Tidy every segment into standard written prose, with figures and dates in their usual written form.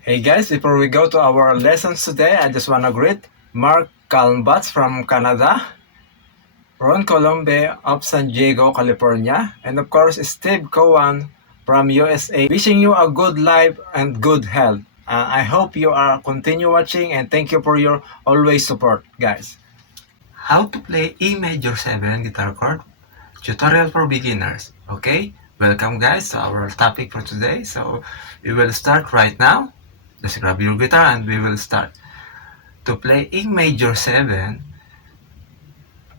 Hey guys, before we go to our lessons today, I just want to greet Mark Calmbats from Canada, Ron Colombe of San Diego, California, and of course Steve Cowan from USA. Wishing you a good life and good health. I hope you are continue watching and thank you for your always support, guys. How to play E major 7 guitar chord tutorial for beginners. Okay, welcome guys to our topic for today. So we will start right now. Just grab your guitar and we will start. To play E major 7,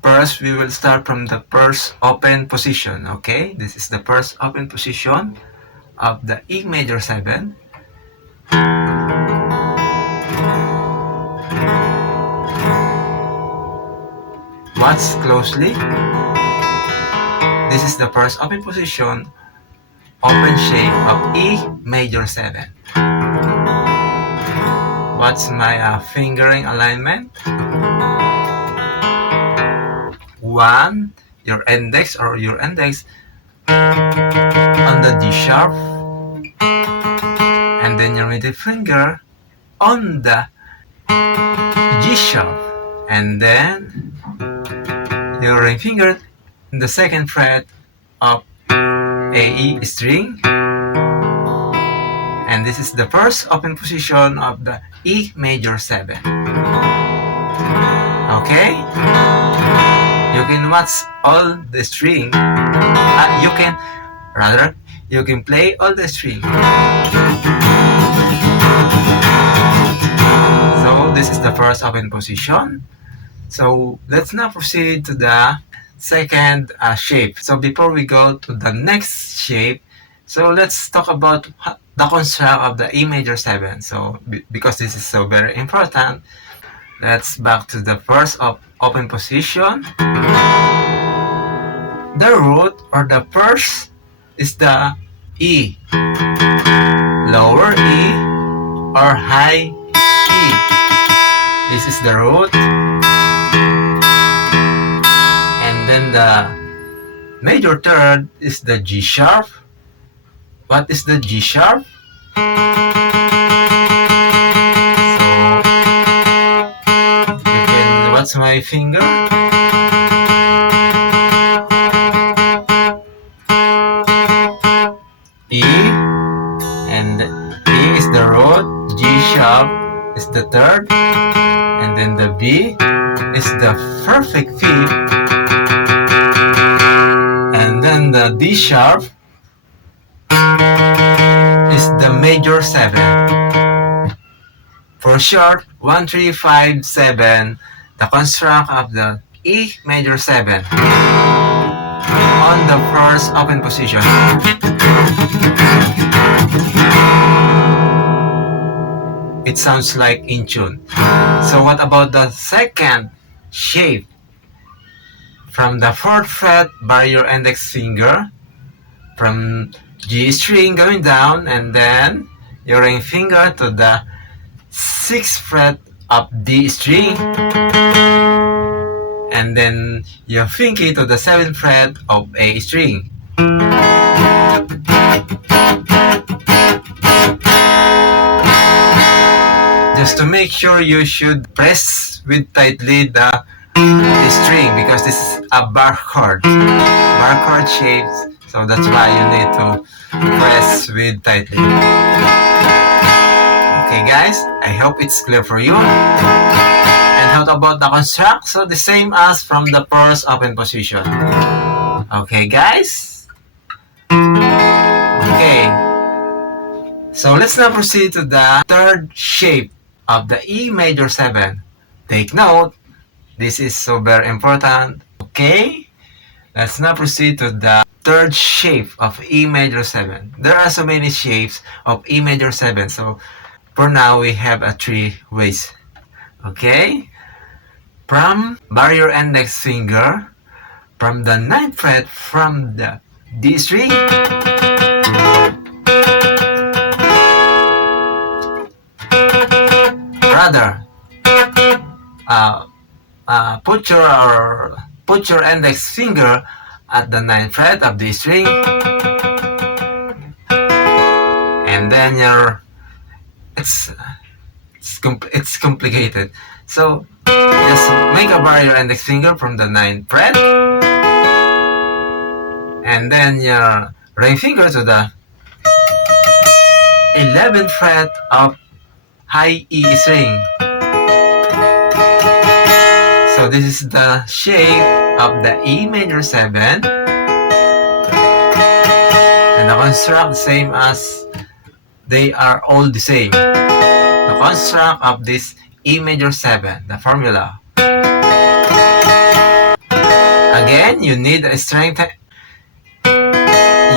first we will start from the first open position. Okay, this is the first open position of the E major 7. Watch closely. This is the first open position, open shape of E major 7. Watch my fingering alignment. 1, your index on the D sharp, and then your middle finger on the G sharp, and then your ring finger in the second fret of A string, and this is the first open position of the E major 7. Okay, you can watch all the string. You can play all the string. So this is the first open position. So let's now proceed to the second shape. So before we go to the next shape, so let's talk about the construct of the E major 7. So because this is so very important, let's back to the first open position. The root or the first is the E, lower E or high E. This is the root. And then the major third is the G sharp. What is the G sharp? So you can watch my finger. E, and E is the root, G sharp is the third, and then the B is the perfect fifth, and then the D sharp is the major 7. For short, 1, 3, 5, 7, the construct of the E major 7 on the first open position. It sounds like in tune. So what about the second shape? From the 4th fret by your index finger, from G string going down, and then your ring finger to the 6th fret of D string, and then your pinky to the 7th fret of A string. Just to make sure, you should press with tightly the string because this is a bar chord shape, so that's why you need to press with tightly. Okay guys, I hope it's clear for you. And how about the construct? So the same as from the first open position. Okay guys? Okay, so let's now proceed to the third shape of the E major 7. Take note, this is so very important. Okay, let's now proceed to the third shape of E major 7. There are so many shapes of E major 7, so for now we have 3 ways. Okay, from bar your index finger, from the 9th fret, from the D string, rather put your index finger at the 9th fret of the string, and then your it's complicated. So just make a bar your index finger from the 9th fret, and then your ring finger to the 11th fret of high E string. So this is the shape of the E major 7, and the construct same as they are all the same. The construct of this E major 7, the formula. Again, you need to strengthen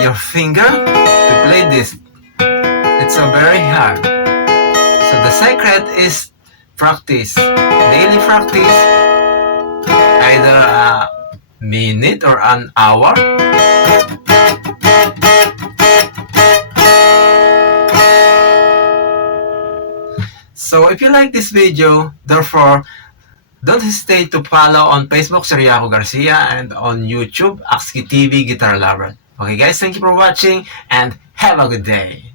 your finger to play this. It's so very hard. So the secret is practice. Daily practice, either a minute or an hour. So if you like this video, therefore, don't hesitate to follow on Facebook, Seriaco Garcia, and on YouTube, Axki TV Guitar Lover. Okay guys, thank you for watching and have a good day.